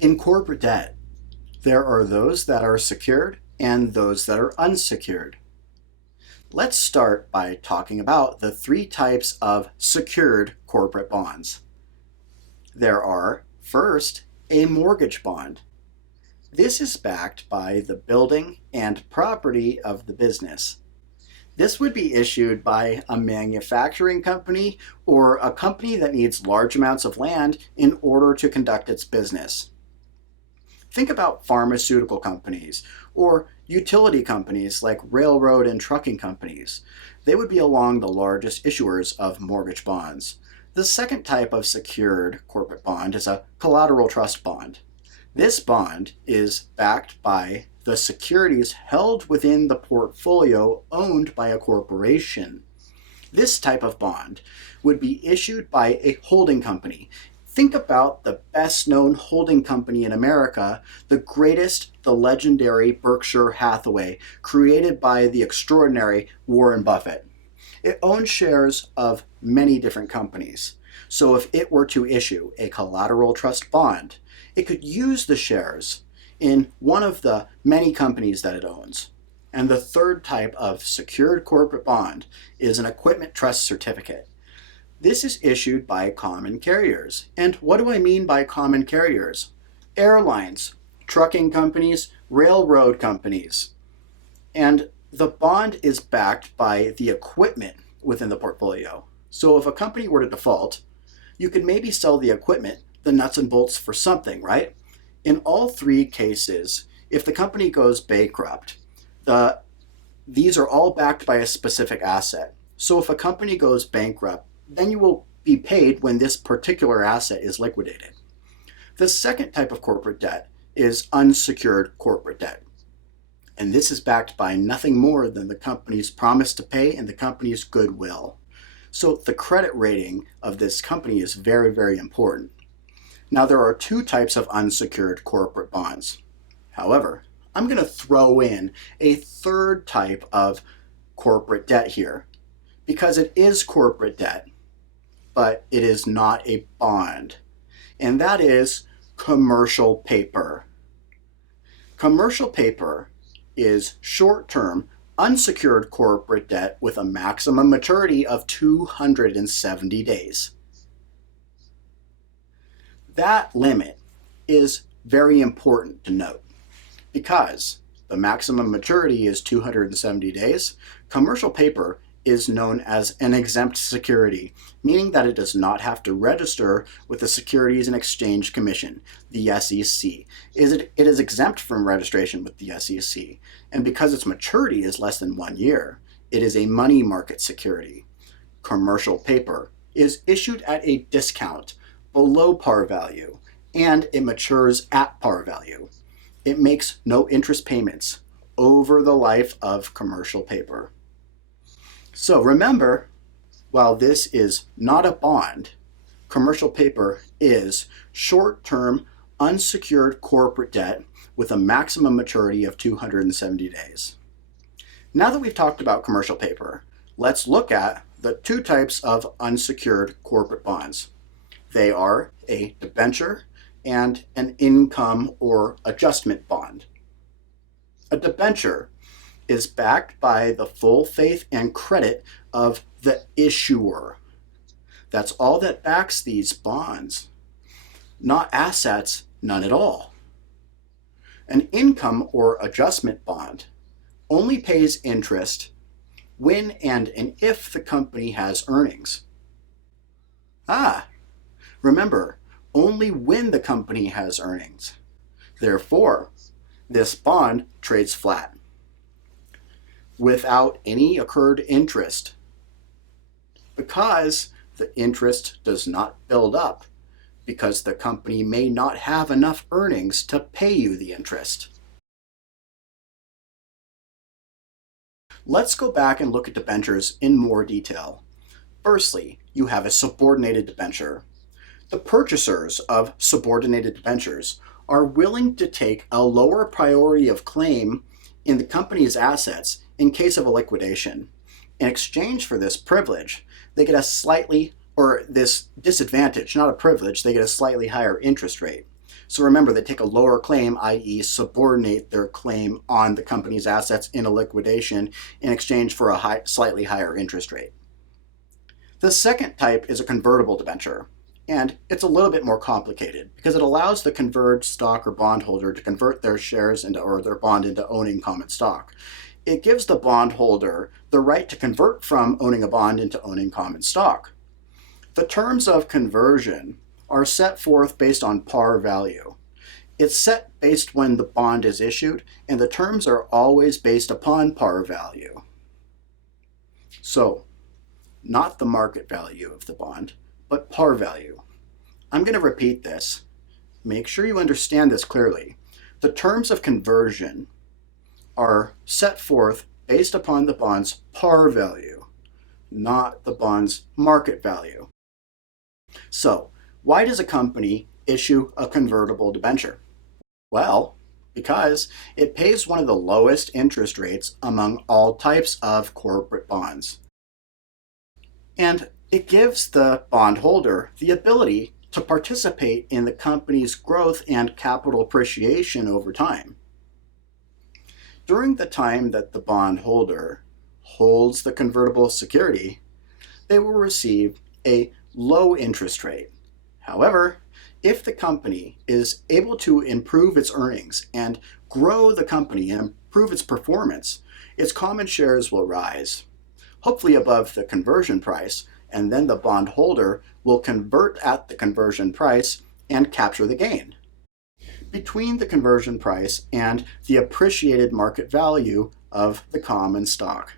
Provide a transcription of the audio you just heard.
In corporate debt, there are those that are secured and those that are unsecured. Let's start by talking about the three types of secured corporate bonds. There are, first, a mortgage bond. This is backed by the building and property of the business. This would be issued by a manufacturing company or a company that needs large amounts of land in order to conduct its business. Think about pharmaceutical companies or utility companies like railroad and trucking companies. They would be among the largest issuers of mortgage bonds. The second type of secured corporate bond is a collateral trust bond. This bond is backed by the securities held within the portfolio owned by a corporation. This type of bond would be issued by a holding company. Think about the best known holding company in America, the greatest, the legendary Berkshire Hathaway, created by the extraordinary Warren Buffett. It owns shares of many different companies. So if it were to issue a collateral trust bond, it could use the shares in one of the many companies that it owns. And the third type of secured corporate bond is an equipment trust certificate. This is issued by common carriers. And what do I mean by common carriers? Airlines, trucking companies, railroad companies. And the bond is backed by the equipment within the portfolio. So if a company were to default, you could maybe sell the equipment, the nuts and bolts, for something, right? In all three cases, if the company goes bankrupt, these are all backed by a specific asset. So if a company goes bankrupt, then you will be paid when this particular asset is liquidated. The second type of corporate debt is unsecured corporate debt. And this is backed by nothing more than the company's promise to pay and the company's goodwill. So the credit rating of this company is very, very important. Now there are two types of unsecured corporate bonds. However, I'm going to throw in a third type of corporate debt here because it is corporate debt, but it is not a bond. And that is commercial paper. Commercial paper is short-term, unsecured corporate debt with a maximum maturity of 270 days. That limit is very important to note because the maximum maturity is 270 days. Commercial paper is known as an exempt security, meaning that it does not have to register with the Securities and Exchange Commission, the SEC. It is exempt from registration with the SEC, and because its maturity is less than 1 year, it is a money market security. Commercial paper is issued at a discount below par value, and it matures at par value. It makes no interest payments over the life of commercial paper. So remember, while this is not a bond, commercial paper is short-term, unsecured corporate debt with a maximum maturity of 270 days. Now that we've talked about commercial paper, let's look at the two types of unsecured corporate bonds. They are a debenture and an income or adjustment bond. A debenture is backed by the full faith and credit of the issuer. That's all that backs these bonds. Not assets, none at all. An income or adjustment bond only pays interest when and if the company has earnings. Remember, only when the company has earnings. Therefore, this bond trades flat without any accrued interest because the interest does not build up because the company may not have enough earnings to pay you the interest. Let's go back and look at debentures in more detail. Firstly, you have a subordinated debenture. The purchasers of subordinated debentures are willing to take a lower priority of claim in the company's assets in case of a liquidation. In exchange for this privilege, they get a slightly, or this disadvantage, not a privilege, they get a slightly higher interest rate. So remember, they take a lower claim, i.e. subordinate their claim on the company's assets in a liquidation in exchange for a slightly higher interest rate. The second type is a convertible debenture, and it's a little bit more complicated because it allows the converged stock or bondholder to convert their shares or their bond into owning common stock. It gives the bondholder the right to convert from owning a bond into owning common stock. The terms of conversion are set forth based on par value. It's set based when the bond is issued, and the terms are always based upon par value. So, not the market value of the bond, but par value. I'm going to repeat this. Make sure you understand this clearly. The terms of conversion are set forth based upon the bond's par value, not the bond's market value. So, why does a company issue a convertible debenture? Well, because it pays one of the lowest interest rates among all types of corporate bonds. And it gives the bondholder the ability to participate in the company's growth and capital appreciation over time. During the time that the bondholder holds the convertible security, they will receive a low interest rate. However, if the company is able to improve its earnings and grow the company and improve its performance, its common shares will rise, hopefully above the conversion price, and then the bondholder will convert at the conversion price and capture the gain. Between the conversion price and the appreciated market value of the common stock.